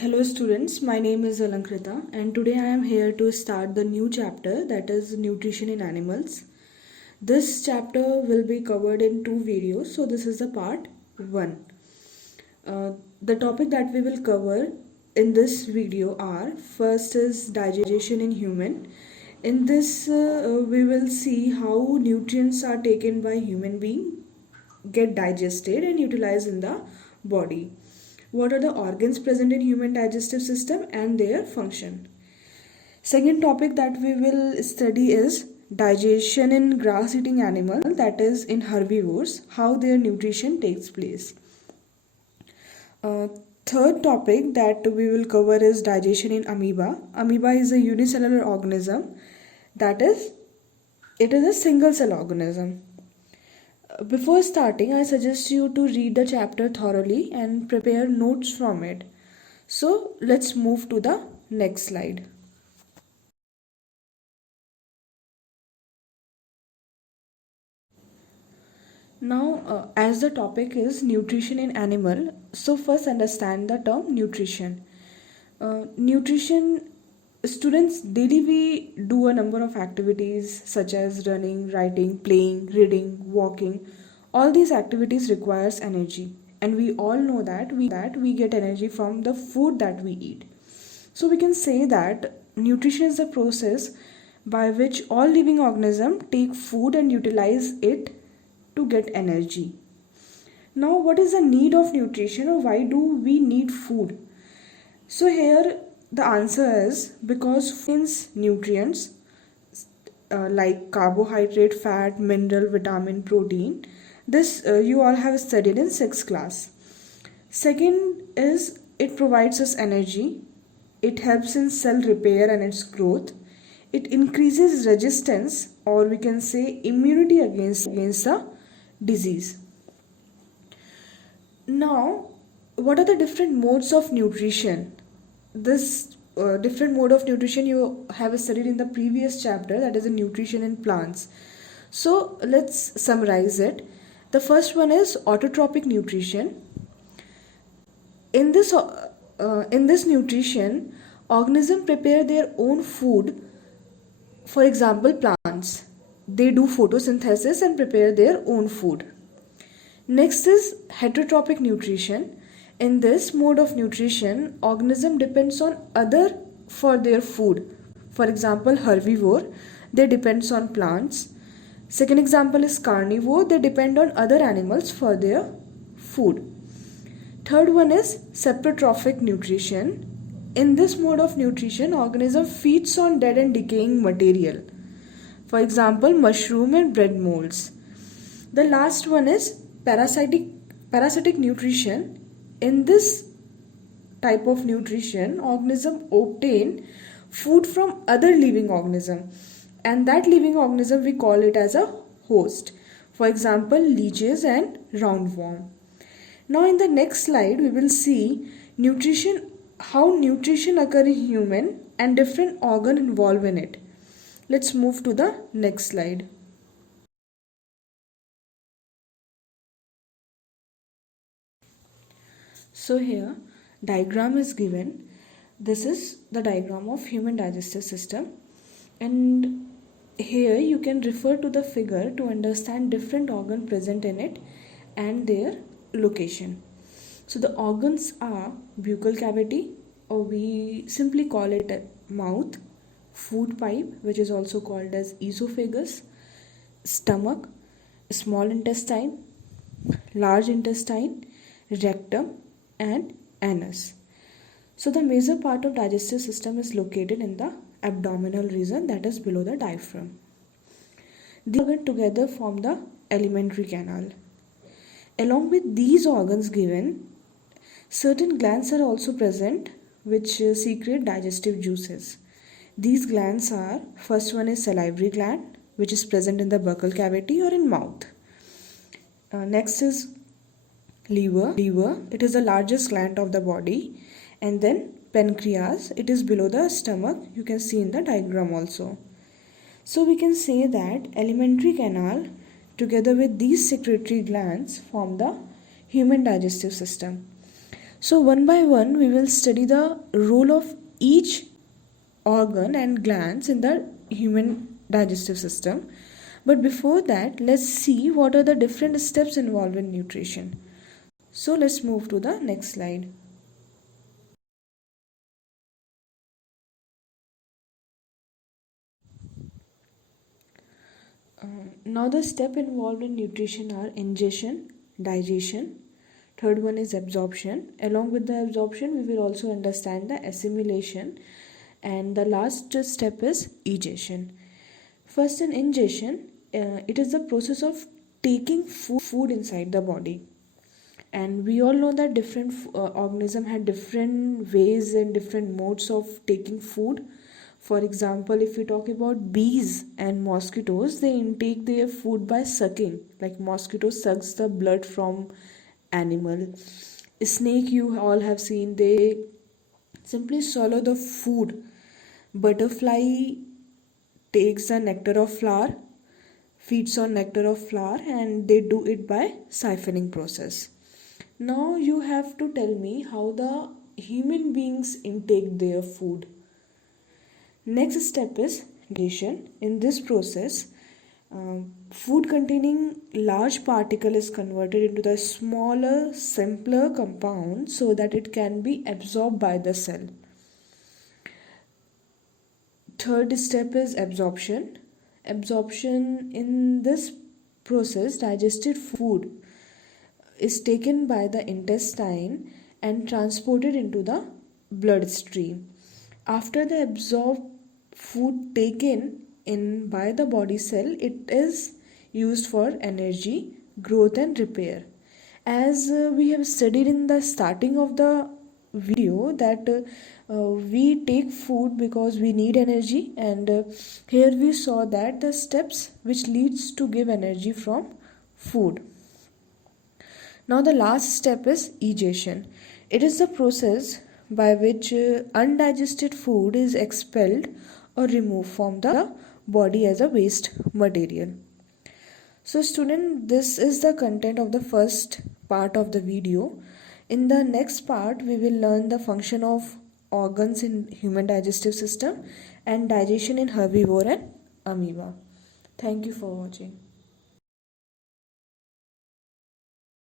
Hello students, my name is Alankrita and today I am here to start the new chapter, that is nutrition in animals. This chapter will be covered in two videos, so this is the part 1. The topic that we will cover in this video are, first is digestion in human. In this we will see how nutrients are taken by human being, get digested and utilized in the body. What are the organs present in human digestive system and their function? Second topic that we will study is digestion in grass eating animal, that is in herbivores, how their nutrition takes place. Uh, Third topic that we will cover is digestion in amoeba. Amoeba is a unicellular organism, that is, it is a single cell organism. Before starting, I suggest you to read the chapter thoroughly and prepare notes from it. So let's move to the next slide. Now, as the topic is nutrition in animal, so first understand the term nutrition. Nutrition, students, daily we do a number of activities such as running, writing, playing, reading, walking. All these activities requires energy, and we all know that we get energy from the food that we eat. So we can say that nutrition is the process by which all living organisms take food and utilize it to get energy. Now, what is the need of nutrition, or why do we need food? So here the answer is because food contains nutrients like carbohydrate, fat, mineral, vitamin, protein. This you all have studied in 6th class. Second is it provides us energy. It helps in cell repair and its growth. It increases resistance, or we can say immunity against the disease. Now, what are the different modes of nutrition? This different mode of nutrition you have studied in the previous chapter, that is the nutrition in plants. So let's summarize it. The first one is autotrophic nutrition. In this nutrition, organisms prepare their own food. For example, plants, they do photosynthesis and prepare their own food. Next is heterotrophic nutrition. In this mode of nutrition, organism depends on other for their food. For example, herbivore, they depends on plants. Second example is carnivore, they depend on other animals for their food. Third one is saprotrophic nutrition. In this mode of nutrition, organism feeds on dead and decaying material. For example, mushroom and bread molds. The last one is parasitic nutrition. In this type of nutrition, organism obtain food from other living organism, and that living organism we call it as a host. For example, leeches and roundworm. Now in the next slide we will see how nutrition occur in human and different organ involved in it. Let's move to the next slide. So here diagram is given. This is the diagram of human digestive system, and here you can refer to the figure to understand different organs present in it and their location. So the organs are buccal cavity, or we simply call it a mouth, food pipe, which is also called as esophagus, stomach, small intestine, large intestine, rectum, and anus. So the major part of digestive system is located in the abdominal region, that is below the diaphragm. These organs together form the alimentary canal. Along with these organs given, certain glands are also present which secrete digestive juices. These glands are, first one is salivary gland, which is present in the buccal cavity or in mouth. Next is liver. It is the largest gland of the body. And then pancreas, it is below the stomach. You can see in the diagram also. So we can say that alimentary canal together with these secretory glands form the human digestive system. So one by one we will study the role of each organ and glands in the human digestive system. But before that, let's see what are the different steps involved in nutrition. So let's move to the next slide. Now the step involved in nutrition are ingestion, digestion. Third one is absorption. Along with the absorption, we will also understand the assimilation. And the last step is egestion. First, in ingestion, it is the process of taking food inside the body. And we all know that different organism had different ways and different modes of taking food. For example, if we talk about bees and mosquitoes, they intake their food by sucking. Like mosquito sucks the blood from animal. Snake, you all have seen, they simply swallow the food. Butterfly takes the nectar of flower, feeds on nectar of flower, and they do it by siphoning process. Now you have to tell me how the human beings intake their food. Next step is digestion. In this process, food containing large particle is converted into the smaller, simpler compound so that it can be absorbed by the cell. Third step is absorption. Absorption, in this process, digested food is taken by the intestine and transported into the bloodstream. After the absorbed food taken in by the body cell, it is used for energy, growth, and repair. As we have studied in the starting of the video that we take food because we need energy, and here we saw that the steps which leads to give energy from food. Now the last step is egestion. It is the process by which undigested food is expelled or removed from the body as a waste material. So student, this is the content of the first part of the video. In the next part, we will learn the function of organs in human digestive system and digestion in herbivore and amoeba. Thank you for watching.